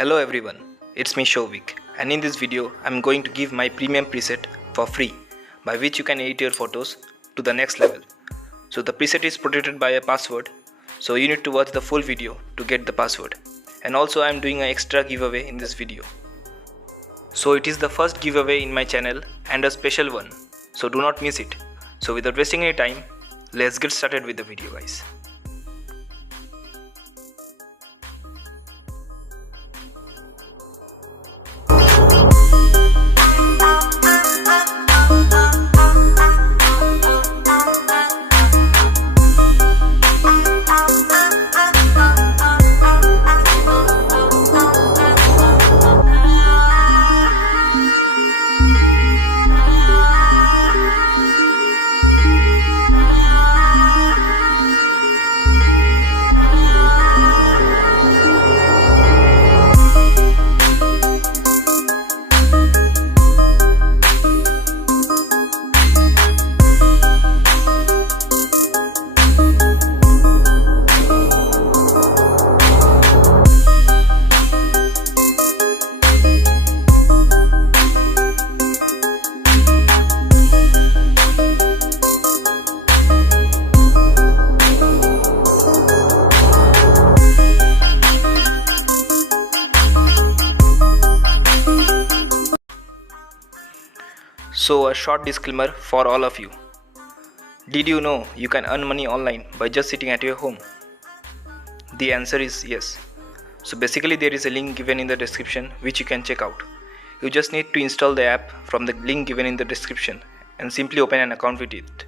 Hello everyone, it's me Souviks, and in this video I'm going to give my premium preset for free by which you can edit your photos to the next level. So the preset is protected by a password, so you need to watch the full video to get the password. And also I'm doing an extra giveaway in this video. So it is the first giveaway in my channel and a special one, so do not miss it. So without wasting any time, let's get started with the video guys. So a short disclaimer for all of you. Did you know you can earn money online by just sitting at your home? The answer is yes. So basically there is a link given in the description which you can check out. You just need to install the app from the link given in the description and simply open an account with it.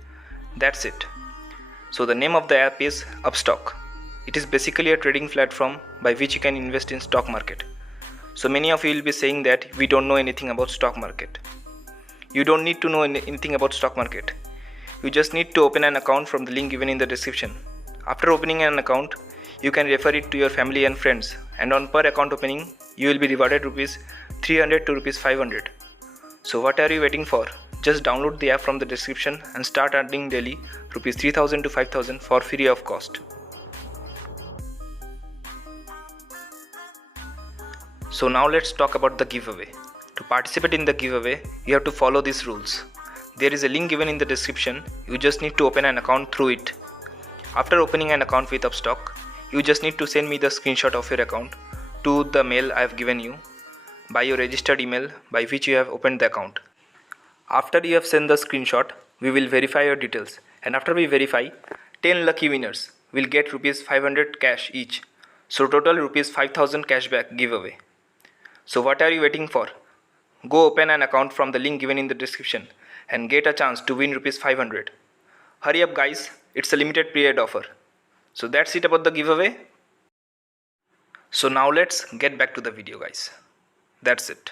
That's it. So the name of the app is Upstock. It is basically a trading platform by which you can invest in stock market. So many of you will be saying that we don't know anything about stock market. You don't need to know anything about stock market. You just need to open an account from the link given in the description. After opening an account, you can refer it to your family and friends, and on per account opening, you will be rewarded rupees 300 to rupees 500. So what are you waiting for? Just download the app from the description and start earning daily rupees 3000 to 5000 for free of cost. So now let's talk about the giveaway. To participate in the giveaway, you have to follow these rules. There is a link given in the description. You just need to open an account through it. After opening an account with Upstock, you just need to send me the screenshot of your account to the mail I have given you by your registered email by which you have opened the account. After you have sent the screenshot, we will verify your details, and after we verify, 10 lucky winners will get rupees 500 cash each. So total rupees 5000 cashback giveaway. So what are you waiting for? Go open an account from the link given in the description and get a chance to win rupees 500. Hurry up guys, it's a limited period offer. So that's it about the giveaway. So now let's get back to the video guys. That's it.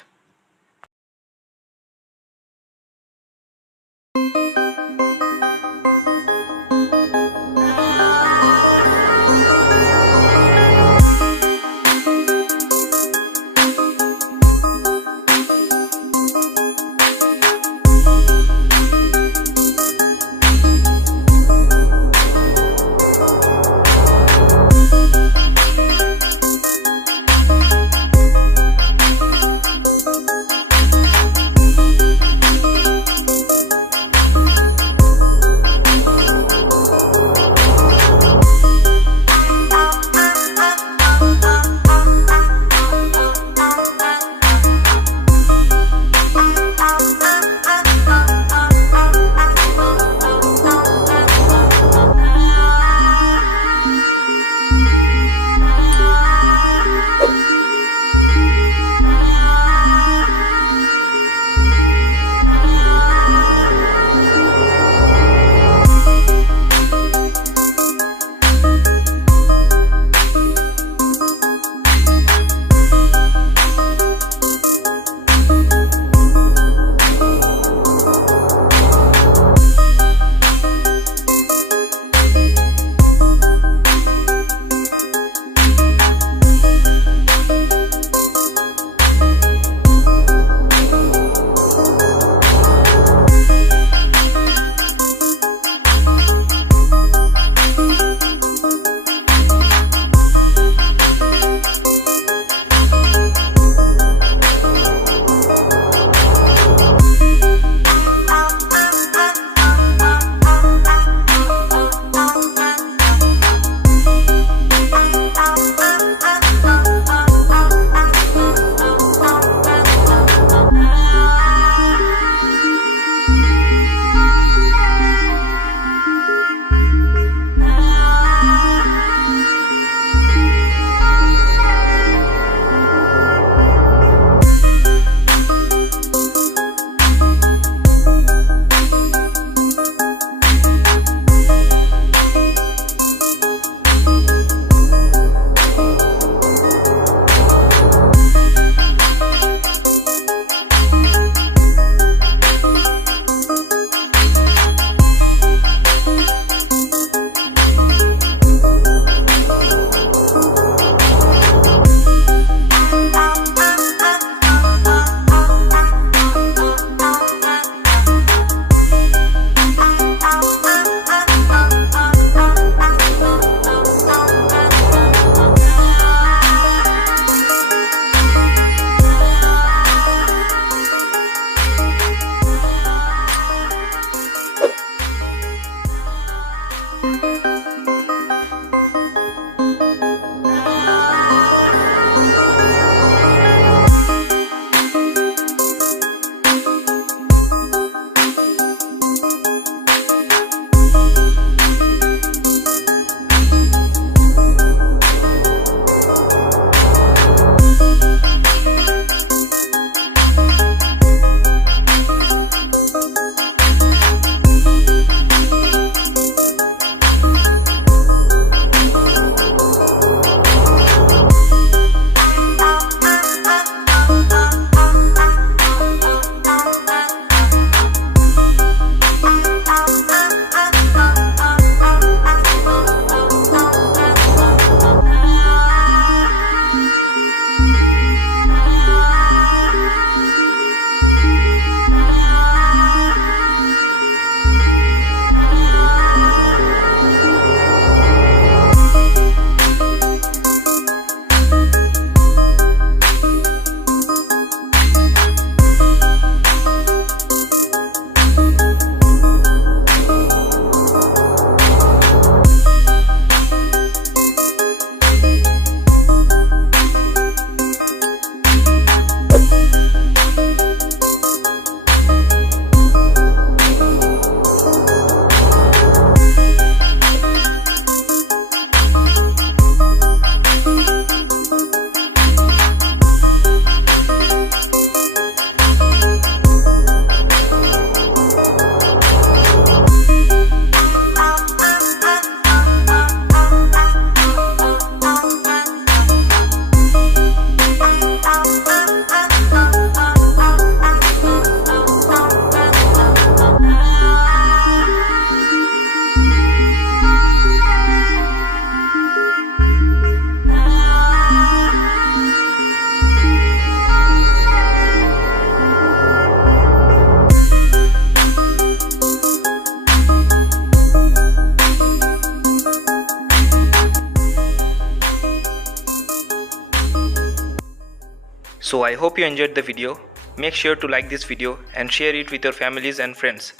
So I hope you enjoyed the video. Make sure to like this video and share it with your families and friends.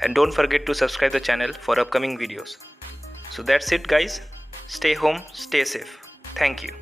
And don't forget to subscribe the channel for upcoming videos. So that's it guys. Stay home, stay safe. Thank you.